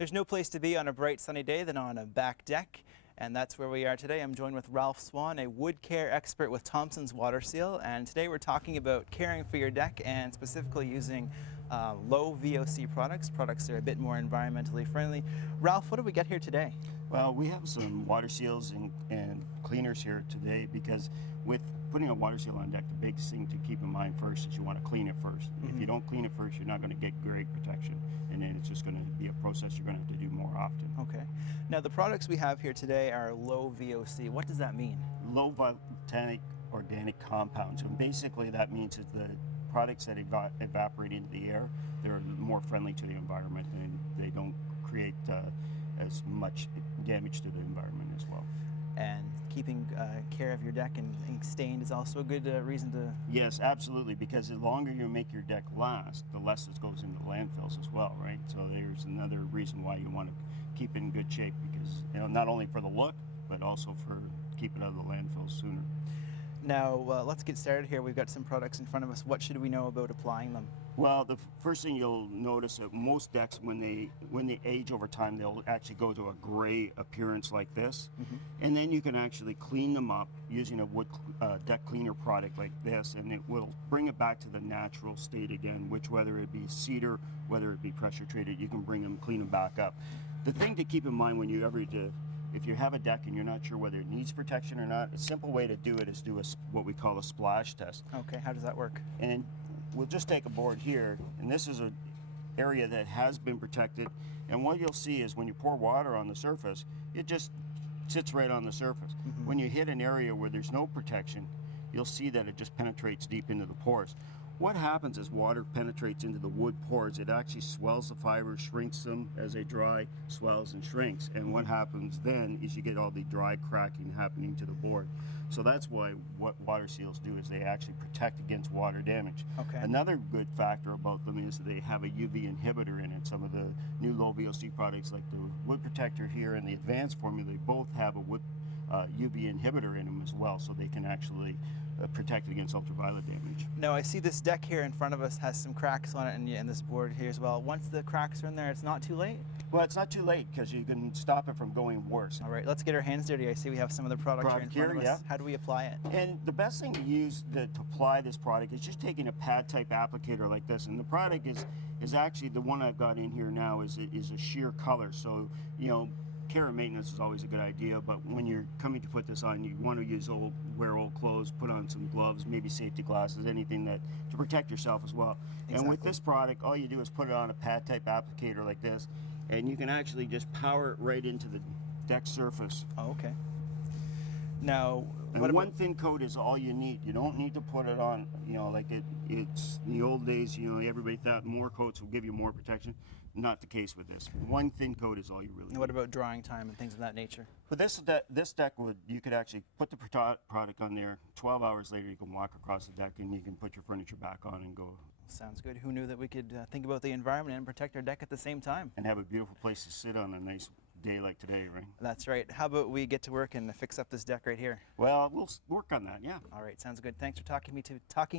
There's no place to be on a bright sunny day than on a back deck, and that's where we are today. I'm joined with Ralph Swan, a wood care expert with Thompson's Water Seal, and today we're talking about caring for your deck and specifically using low VOC products that are a bit more environmentally friendly. Ralph, what do we get here today? Well, we have some water seals and cleaners here today because with putting a water seal on deck, the biggest thing to keep in mind first is you want to clean it first. If you don't clean it first, you're not going to get great protection, and then it's just going to be a process you're going to have to do more often. Okay. Now the products we have here today are low VOC. What does that mean? Low volcanic organic compounds, and basically that means that the products that evaporate into the air, they're more friendly to the environment and they don't create as much damage to the environment as well. And keeping care of your deck and stained is also a good reason to... Yes, absolutely, because the longer you make your deck last, the less it goes into landfills as well, right? So there's another reason why you want to keep it in good shape, because not only for the look, but also for keep it out of the landfills sooner. Now, let's get started here. We've got some products in front of us. What should we know about applying them? Well, the first thing you'll notice that most decks, when they age over time, they'll actually go to a gray appearance like this. And then you can actually clean them up using a wood deck cleaner product like this, and it will bring it back to the natural state again, which whether it be cedar, whether it be pressure treated, you can clean them back up. The thing to keep in mind when you ever do, if you have a deck and you're not sure whether it needs protection or not, a simple way to do it is do what we call a splash test. Okay, how does that work? And we'll just take a board here, and this is an area that has been protected, and what you'll see is when you pour water on the surface, it just sits right on the surface. When you hit an area where there's no protection, you'll see that it just penetrates deep into the pores. What happens as water penetrates into the wood pores, it actually swells the fibers, shrinks them as they dry, swells and shrinks. And what happens then is you get all the dry cracking happening to the board. So that's why what water seals do is they actually protect against water damage. Okay. Another good factor about them is they have a UV inhibitor in it. Some of the new low VOC products like the Wood Protector here and the advanced formula, they both have a UV inhibitor in them as well, so they can actually protect against ultraviolet damage. Now I see this deck here in front of us has some cracks on it, and this board here as well. Once the cracks are in there, it's not too late? Well, it's not too late because you can stop it from going worse. All right, let's get our hands dirty. I see we have some of the product here in front of us. Yeah. How do we apply it? And the best thing to use to apply this product is just taking a pad type applicator like this. And the product is actually the one I've got in here now is a sheer color. So, care and maintenance is always a good idea, but when you're coming to put this on, you want to wear old clothes, put on some gloves, maybe safety glasses, anything to protect yourself as well. Exactly. And with this product, all you do is put it on a pad type applicator like this, and you can actually just power it right into the deck surface. Oh, okay. Now, and one thin coat is all you need. You don't need to put it on, like it's in the old days, everybody thought more coats will give you more protection. Not the case with this. One thin coat is all you really need. What about drying time and things of that nature? With this deck you could actually put the product on there. 12 hours later, you can walk across the deck and you can put your furniture back on and go. Sounds good. Who knew that we could think about the environment and protect our deck at the same time? And have a beautiful place to sit on a nice day like today, right? That's right. How about we get to work and fix up this deck right here? Well, we'll work on that, yeah. All right, sounds good. Thanks for talking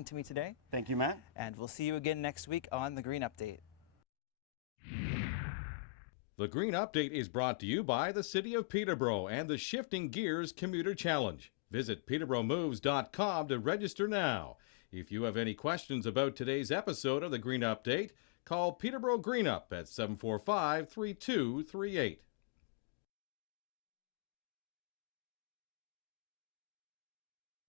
to me today. Thank you, Matt. And we'll see you again next week on The Green Update. The Green Update is brought to you by the City of Peterborough and the Shifting Gears Commuter Challenge. Visit peterboromoves.com to register now. If you have any questions about today's episode of The Green Update, call Peterborough Green Up at 745-3238.